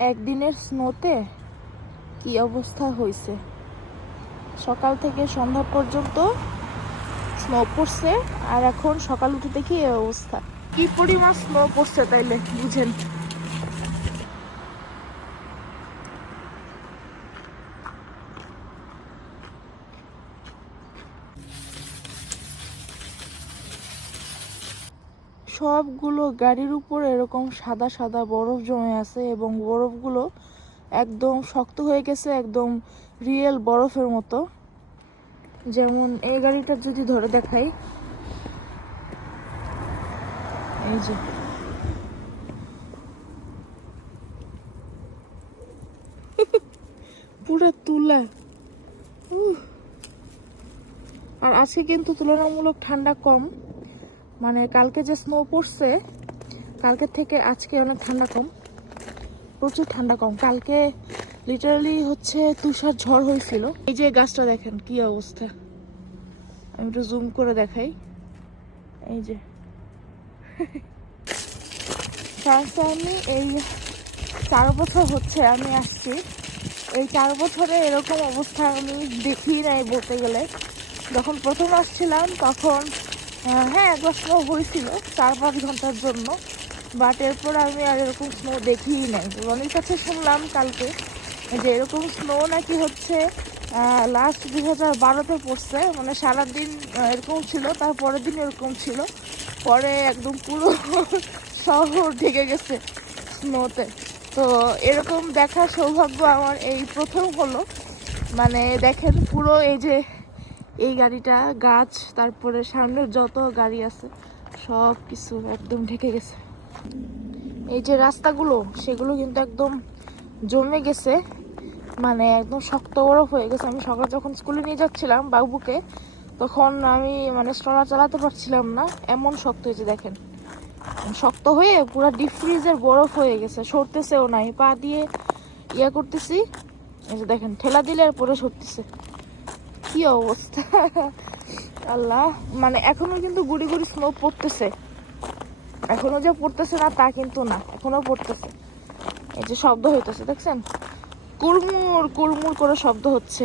একদিনের স্নোতে কি অবস্থা হয়েছে? সকাল থেকে সন্ধ্যা পর্যন্ত স্নো পড়ছে, আর এখন সকাল উঠে দেখি এই অবস্থা। কি পরিমাণ স্নো পড়ছে তাইলে, বুঝেন। সবগুলো গাড়ির উপর এরকম সাদা সাদা বরফ জমে আছে এবং বরফগুলো একদম শক্ত হয়ে গেছে, একদম রিয়েল বরফের মতো। যেমন এই গাড়িটা যদি ধরে দেখাই। এই যে। পুরো তুলা। আর আজকে কিন্তু তুলনামূলক ঠান্ডা কম। মানে কালকে যে স্নো পড়ছে কালকের থেকে আজকে অনেক ঠান্ডা কম, প্রচুর ঠান্ডা কম। কালকে লিটারালি হচ্ছে তুষার ঝড় হয়েছিল। এই যে গাছটা দেখেন, কি অবস্থা? আমি একটু জুম করে দেখাই। এই যে। আমি এই চার বছর হচ্ছে আমি আসছি। এই চার বছরে এরকম অবস্থা আমি দেখি নাই বলতে গেলে। যখন প্রথম আসছিলাম, তখন হ্যাঁ একবার স্নো হয়েছিল, চার পাঁচ ঘণ্টার জন্য বাট এরপর আমি আর এরকম স্নো দেখিই নাই। রনির কাছে শুনলাম কালকে যে এরকম স্নো নাকি হচ্ছে লাস্ট দুই হাজার বারোতে পড়ছে মানে সারাদিন এরকম ছিল তার পরের দিন এরকম ছিল, পরে একদম পুরো শহর ঢেকে গেছে স্নোতে তো এরকম দেখার সৌভাগ্য আমার এই প্রথম হলো। মানে দেখেন পুরো এই যে এই গাড়িটা, গাছ, তারপরে সামনের যত গাড়ি আছে, সব কিছু একদম ঢেকে গেছে। এই যে রাস্তাগুলো, সেগুলো কিন্তু একদম জমে গেছে মানে একদম শক্ত বরফ হয়ে গেছে। আমি সকালে যখন স্কুলে নিয়ে যাচ্ছিলাম বাবুকে, তখন আমি মানে স্ট্রলা চালাতে পারছিলাম না। এমন শক্ত হয়েছে, দেখেন। শক্ত হয়ে পুরো ডিপ ফ্রিজের বরফ হয়ে গেছে, সরতেছেও নাই পা দিয়ে ইয়া করতেছি, এই যে দেখেন, ঠেলা দিলে আর পরে সরতেছে। কি অবস্থা? আল্লাহ মানে এখনও কিন্তু গুড়ি গুড়ি স্নো পড়তেছে। এখনও যে পড়তেছে না, তা কিন্তু না, এখনও পড়তেছে। এই যে শব্দ হইতেছে, দেখছেন? কুড়মুড় কুড়মুড় করে শব্দ হচ্ছে।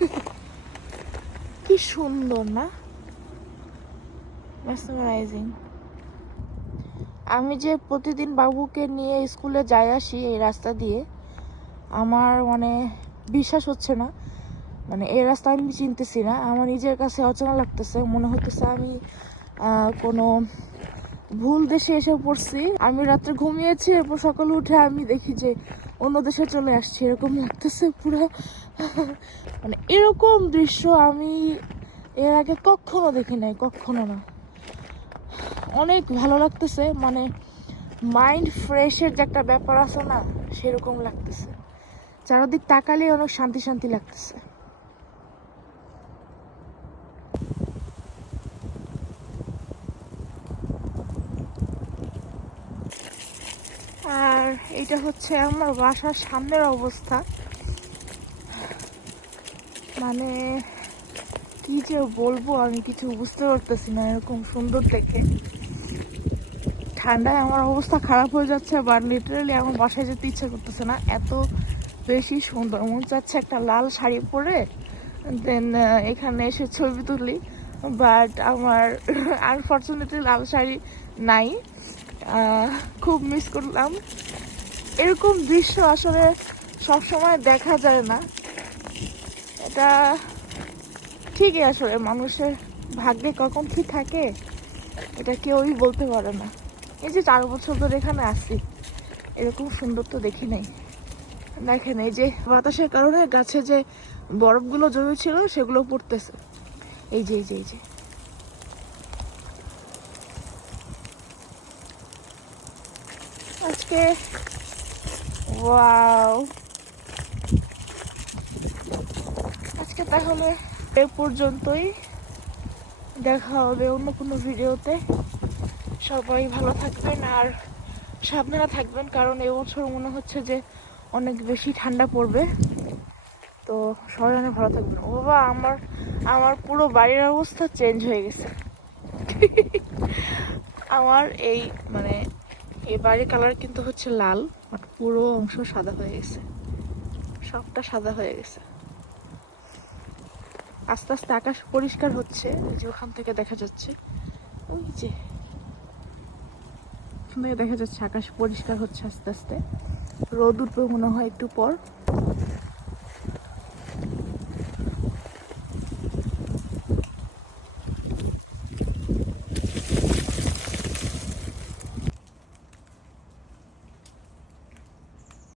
কি সুন্দর, না? মেসমারাইজিং আমি যে প্রতিদিন বাবুকে নিয়ে স্কুলে যাই আসি এই রাস্তা দিয়ে আমার মানে বিশ্বাস হচ্ছে না। মানে এই রাস্তা আমি চিনতেছি না। আমার নিজের কাছে অচেনা লাগতেছে। মনে হতেছে আমি কোনো ভুল দেশে এসে পড়ছি। আমি রাত্রে ঘুমিয়েছি, এরপর সকালে উঠে আমি দেখি যে অন্য দেশে চলে আসছি। এরকম লাগতেছে পুরো। মানে এরকম দৃশ্য আমি এর আগে কখনো দেখি নাই, কখনো না। অনেক ভালো লাগতেছে। মানে মাইন্ড ফ্রেশের যে একটা ব্যাপার আছে না, সেরকম লাগতেছে। চারদিক তাকালে অনেক শান্তি শান্তি লাগতেছে। আর এটা হচ্ছে আমার বাসার সামনের অবস্থা। মানে কি যে বলব আমি কিছু বুঝতে পারতেছি না, এরকম সুন্দর দেখে। ঠান্ডায় আমার অবস্থা খারাপ হয়ে যাচ্ছে বাট লিটারালি আমার বাসায় যেতে ইচ্ছা করতেছে না। এত বেশি সুন্দর। মন চাচ্ছে একটা লাল শাড়ি পরে দেন এখানে এসে ছবি তুলি। বাট আমার আনফর্চুনেটলি লাল শাড়ি নাই। খুব মিস করলাম। এরকম দৃশ্য আসলে সব সময় দেখা যায় না। এটা ঠিকই আসলে, মানুষের ভাগ্যে কখন কি থাকে, এটা কেউই বলতে পারে না। এই যে চার বছর ধরে এখানে আসি এরকম সুন্দর তো দেখি নাই। দেখেন, এই যে বাতাসের কারণে গাছে যে বরফগুলো জমেছিল, সেগুলো পড়তেছে। এই যে এই যে এই যে। আজকে আজকে তাহলে এ পর্যন্তই। দেখা হবে অন্য কোনো ভিডিওতে। সবাই ভালো থাকবেন আর সাবধানে থাকবেন, কারণ এবছর মনে হচ্ছে যে অনেক বেশি ঠান্ডা পড়বে। তো সবাই অনেক ভালো থাকবেন। ও বাবা, আমার আমার পুরো বাড়ির অবস্থা চেঞ্জ হয়ে গেছে। আমার এই মানে এই বাড়ির কালার কিন্তু হচ্ছে লাল বাট পুরো অংশ সাদা হয়ে গেছে। সবটা সাদা হয়ে গেছে। আস্তে আস্তে আকাশ পরিষ্কার হচ্ছে। যে ওখান থেকে দেখা যাচ্ছে। ওই যে। থেকে দেখা যাচ্ছে আকাশ পরিষ্কার হচ্ছে আস্তে আস্তে। রোদ উঠবে মনে হয় একটু পর।